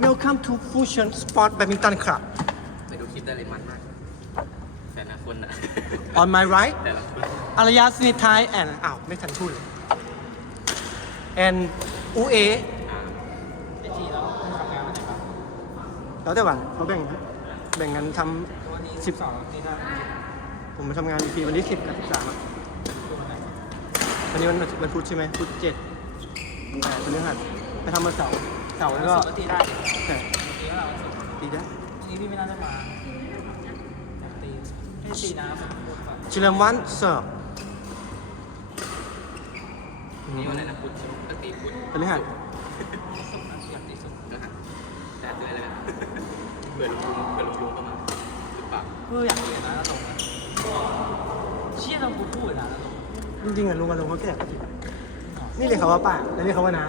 Welcome to Fusion Sport Badminton Club ไปดูคลิปได้เลยมันมากแต่ละคนอะ On my right แต่ละคนอารยาสนิทไทย and อ้าว ไม่ทันพูดเลย and อูเออ่าไอทีเราทำงานวันไหนบ้างแล้วแต่วันเขาแบ่งแบ่งกันทวันที่ำสิสิบบสองที่ห้าผมมาทำงานอีกทีวันที่สิบกับสิบสามอะคือวันไหนวันนี้วันวันพุธใช่ไหมพุธเจ็ดแปดพฤหัสไปทำวันเสาร์ เสาแล้แล้วก็ตีได้ต่ตีก็เราวันศุกร์ตีได้นี่พี่ไม่น่าจะมาตีให้ตีน้ำมันหมดก่อนชิลเลมวันเสิร์ฟนี่วันไหนนะพุธใช่ไหมก็ตีพุธพฤหัสศุกร์นะอยากตีศุกร์นะฮะแต่ด้วยแล้วกันเผื่อลุงลุงเผื่อลุงลุงเข้ามาหรือเปล่าเอออยากตีนะแล้วลงนะเชี่ยเราพูดพูดนะแล้วลงจริงๆอะลุงกับลุงเขาแก่กว่าพี่นี่เรียกเขาว่าป้าแล้วเรียกเขาว่าน้า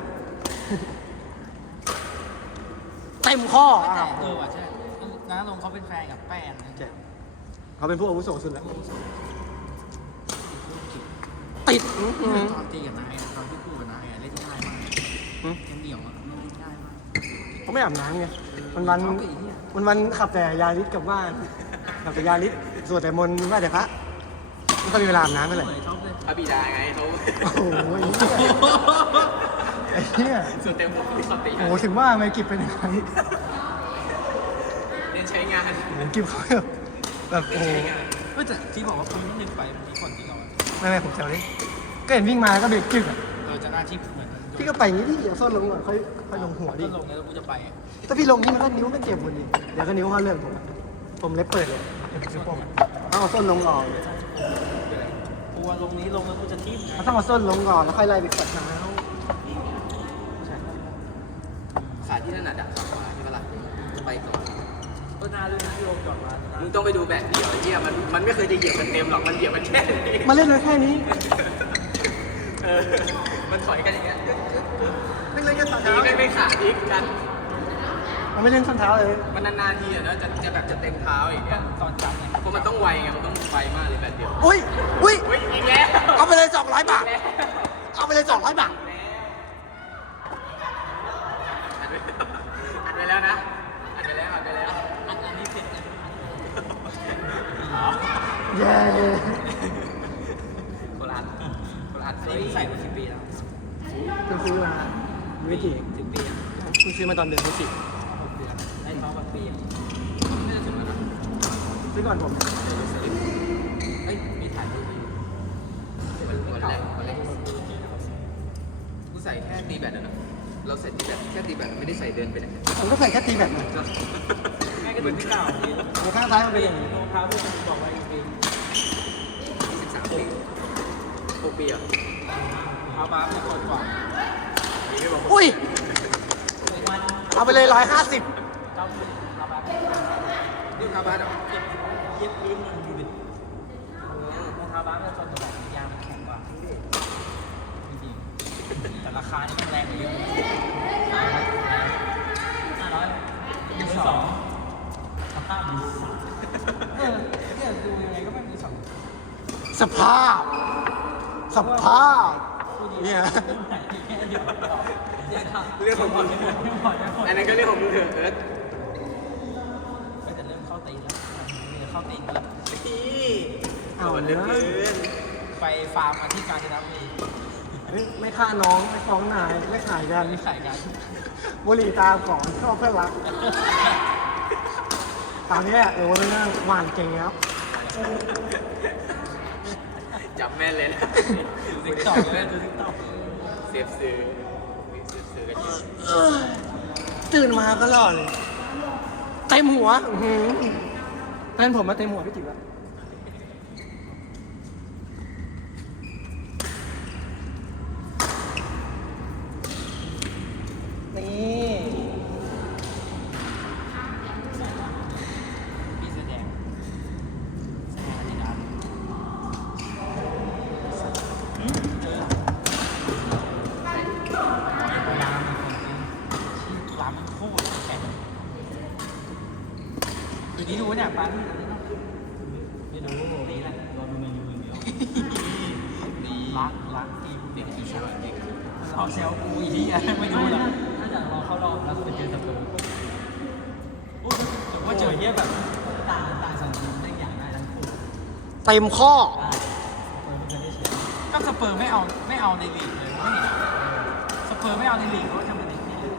เต็มข้อแต่อ้าวเออว่ะใช่น้าลงเขาเป็นแฟนกับแป้นนะแก่เขาเป็นผู้อาวุโสสุดแล้วติดอื้อหือตอนตีกับนายตอนที่พูดกับนายเล่นง่ายมากหือเกมเดี่ยวอะเล่นง่ายมากเขาไม่อาบน้ำไงวันวันเขาก็อีกเนี่ยวันวันๆขับแต่ยาลิสกลับบ้านขับแต่ยาลิสสวดแต่มนต์ไหว้แต่พระไม่ค่อยมีเวลาอาบน้ำเท่าไหร่ เหมือนชอบเลย พระบิดาไงเขา โอ้โหไอ้เหี้ย สุดเต็มผมที่เขาตีโอ้โหถึงว่าทำไมกิบเป็นอย่างนั้นเรียนใช้งานโอ้โหกิบเขาแบบแบบโอ้โหใช้งานเฮ้ยแต่ที่บอกว่าคุณนิดนึงไปมันมีคนที่เราไม่ไม่ผมแซวเล่นก็เห็นวิ่งมาก็เบรกจึกอะเราจะหน้าที่เหมือนพี่ก็ไปอย่างนี้ดิอย่าซ่อนลงก่อนค่อยค่อยลงหัวดิ ก็ลงแล้วกูจะไปถ้าพี่ลงนี่มันก็นิ้วก็เจ็บหมดดิเดี๋ยวก็นิ้วเขาเลื่อนผมอะผมเล็บเปิดเลยเดี๋ยวผมจะป้องเอาส้นลงก่อนกลัวลงนี้ลงแล้วกูจะทิ่มไงเขาต้องเอาส้นลงก่อนแล้วค่อยไล่ไปกัดเท้า สาย ที่ถนัดอะฝั่งขวาที่เวลาไปก่อนก็น่าเรื่องที่ลงก่อนมามึงต้องไปดูแบบเดียวไอ้เหี้ยมันมันไม่เคยจะเหยียบมันเต็มหรอกมันเหยียบมันแค่นี้มาเล่นเลยแค่นี้ เออมันถอยกันอย่างเงี้ยไม่เล่นแค่ส้นทีเท้าไม่ไม่ขาดอีกกัน มันไม่เล่นส้นเท้าเลย มันนานๆทีอะเนอะจะจะแบบจะเต็มเท้าอย่างเงี้ยตอนจับเนี่ยเพราะมันต้องไวไงมันต้องไวมากเลยแบบเดียวอุ้ยอุ้ย อุ้ยอีกแล้วเอาไปเลยสองร้อยบาทอีกแล้วเอาไปเลยสองร้อยบาท อัดไปแล้วนะอัดไปแล้วอัดไปแล้ว อันอันนี้เสร็จแล้ว เย้ โคราชโคราช อันนี้ใส่มาสิบปีแล้ว เพิ่งซื้อมา ไม่กี่สิบปีอะเพิ่งซื้อมาตอนเดือนพฤศจิกหกเดือนได้ท้องแบบปีอะไม่ได้ถึงแล้วนะซื้อก่อนผมเฮ้ยมีถ่ายรูปไปอยู่วันวันแรกวันแรกกูใส่แค่ตีแบตอะนะเราใส่ตีแบตแค่ตีแบตไม่ได้ใส่เดินไปไหนผมก็ใส่แค่ตีแบตนะแม่ก็ถึงที่เก่าดีในข้างซ้ายมันเป็นอย่างนี้รองเท้าด้วยมันบอกไว้อีกปีสิบสามปีหกปีเหรอะเท้าบ้าไม่กดกว่ามีไม่บ อกอุ้ยวันเอาไปเลยร้อยห้าสิบเก้าปีเท้าบ้านี่คาบ้านเหรอเย็บเย็บพื้นมันดูดิรองเท้าบ้ามันชนกระบอกยางมันแข็งกว่าจริงๆแต่ราคานี่มันแรงกว่าเยอะห้าร้อยมือสองสภาพมือสามเออเนี่ยดูยังไงก็ไม่มือสองสภาพ สภาพ เนี่ย เรื่องของมึงอันนั้นก็เรื่องของมึงเถอะเอิร์ธก็จะเริ่มเข้าตีนแล้วเริ่มเข้าตีนแล้วนี่เอาเอาเนเรื่อะองเกินไปฟาร์มมาที่กาญจนบุรีเฮ้ยไม่ฆ่าน้อง ไม่ฟ้องนาย ไม่ขายกันไม่ใส่กันบุหรี่ตามก่อนชอบเพื่อนรักตอนนี้เออวันนี้หวานเก่งครับ จับแม่นเลยนะดูติ๊กต็อกเลยดูติ๊กต็อกเสียบซื้อเสียบซื้อกันเยอะเอ้ยตื่นมาก็หล่อเลยเต็มหัวอื้อหือนั่นผมมาเต็มหัวพี่จิ๋วอะนี่ พี่แสดงแสดงที่ร้านร้านร้านมันโคตรแข็งทีนี้ดูเนี่ยปั๊มไม่ดูนี่แหละรอดูเมนูอย่างเดียวดี รักรักทีมเด็กทีมชาติเด็กเขาเซลกูอีกที่ไม่ดูหรอกถ้าอยากรอเข้ารอบแล้วจะเจอสเปอร์เจอเยี่ยแบบต่างต่างสังคมได้อย่างได้ทั้งคู่เต็มข้อได้สเปอร์ก็สเปอร์ไม่เอาไม่เอาในลีกเลยไม่สเปอร์ไม่เอาในลีกเขาจะมาในที่เลย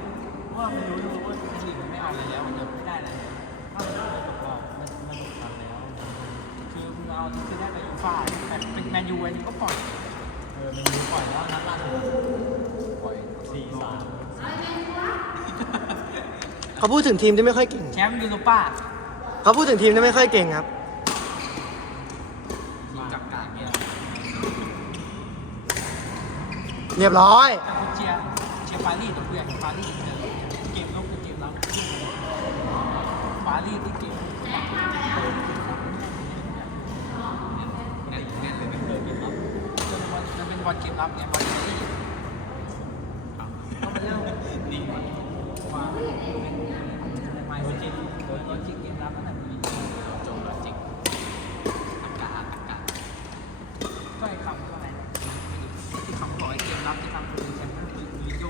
เพราะว่ามันรู้รู้ว่าในลีกมันไม่เอาอะไรแล้วมันจะไม่ได้อะไรแล้วถ้ามันเลยอกว่ามันมันหมดทางแล้วคือมึงเอาที่คือได้ไปยูฟ่าแต่เป็นแมนยูอันนี้ก็ปล่อย ออแมนยูปล่อยแล้วนัดล่าสุดปล่อยสี่สามเขาพูดถึงทีมที่ไม่ค่อยเก่ง แชมป์ยูโรป้าเขาพูดถึงทีมที่ไม่ค่อยเก่งครับยิงกลับกลางเนี่ยเรียบร้อย แต่คุณเชียร์เชียร์ปารีสตัวกูอยากเห็นปารีสเจอเกมลุกกับเกมรับปารีสที่เกมแน่นแน่นเลยไหม เดินเกมรับจะเป็นบ อลเกมรับเนี่ยบอลปารีสก็มาเล่านิ่งว่ะว่าเป็นไมซ์จิตโลจิกเกมรับนั่นแหละมีจบแล้วจริงอากาศอากาศก็ไอ้คำว่าอะไรนะที่คำขอไอ้เกมรับที่ทำเป็นแชมป์คือลิโย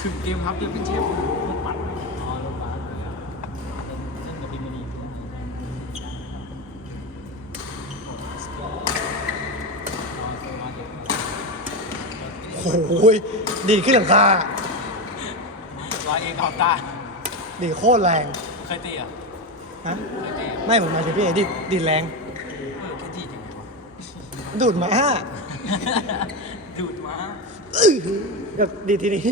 คือเกมรับยังเป็นแชมป์รถบัสอ๋อรถบัสเล่นกับพิมพ์ดี โอ้โหยดีดขึ้นหลังคาร้อยเองเอาตา ดีดโคตรแรงเคยตีอะฮะเคยตีอะไม่ผมหมายถึงพี่เอดีดดีดแรง เออแค่จีจริงดูดมาดูดมา อื้อหือแบบดีดทีนี้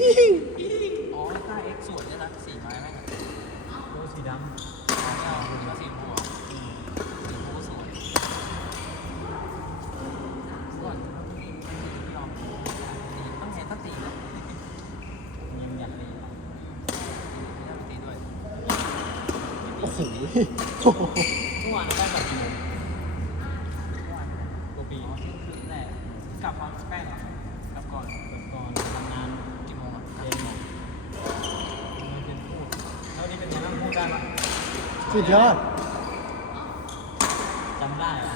อ๋อใต้เอ็กซ์สวยด้วยนะสีไม้แม่งโอ้สีดำไม่เอาคุณก็สีม่วงสีม่วงสวยส่วนที่ยอมต้องเห็นต้องตีนะยังอยากตีอยากตีด้วย โอ้โหโอ้โหเมื่อวานได้แบบกี่โมงตัวปีคือแรกกลับมาแป้งกลับก่อนกลับก่อนทำงานกี่โมงอะเย็นโมงเป็นพูดแล้วนี่เป็นยังไงบ้างพูดได้ปะสุดยอดจำได้อะ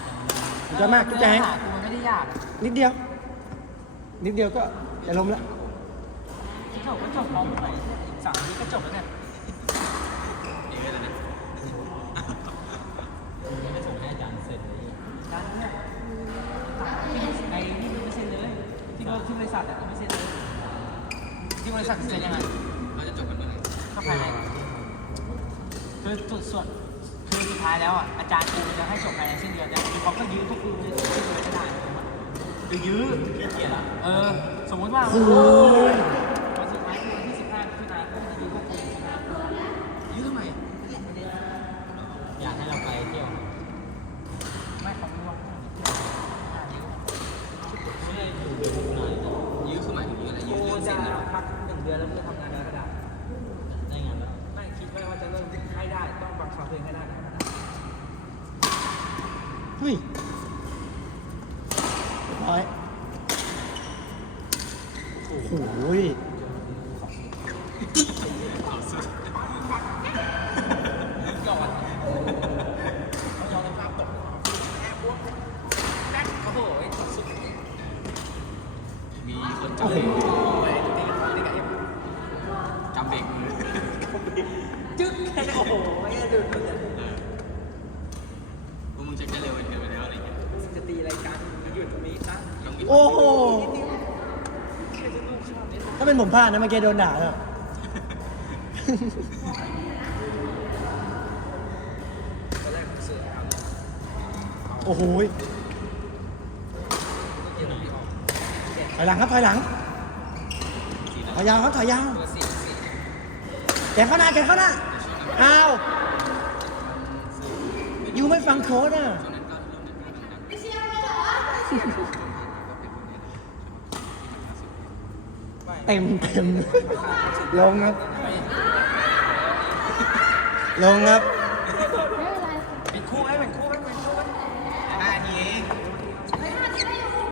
สุดยอดมากจุ๊บแจงกูมันไม่ได้ยากอะนิดเดียว นิดเดียวก็จะล้มแล้วจบก็จบพร้อมไปอีกสามทีก็จบแล้วเนี่ย เอ๊ะอะไรนะ ยังไม่ส่งให้อาจารย์เสร็จเลยอาจารย์เนี่ยไอ้นี่ไม่เซ็นเลยที่ที่บริษัทอะไม่เซ็นเลยที่ บริษัทเซ็นยังไงเราจะจบกันเมื่อไหร่ก็ภายในคือจุดส่วนคือสุดท้ายแล้วอะอาจารย์กูจะให้จบภายในสิ้นเดือนแต่คือเขาก็ยื้อทุกคืนเลยสิ้นเดือนไม่ได้คือยื้อเกลียดอะเออ สมมติว่า ฮ้ยเรียบร้อยโอ้โหยยอดเขายอมรับตกแอบพวกแอบโอ้โหสุดมีคนจำเบรกไปตีกันตีกันเอ็มจำเบรกมือจึ๊กโอ้โหไม่ได้ดู โอ้โห ถ้าเป็นผมพลาดนะเมื่อกี้โดนด่าแล้วตอนแรกเสือเอาเนี่ยโอ้โหยเดี๋ยวพี่ออกถอยหลังครับถอยหลังสีแล้วถอยยาวครับถอยยาวตัวสี่สี่แกเข้าหน้าแกเข้าหน้าอ้าวยูไม่ฟังโค้ดอะ ช่วงนั้นก็ เริ่มเอเลยเหรอก็เป็นพวกนี้แหละใช่ไหมที่มันมาสุดเต็มเต็มลงครับลงครับ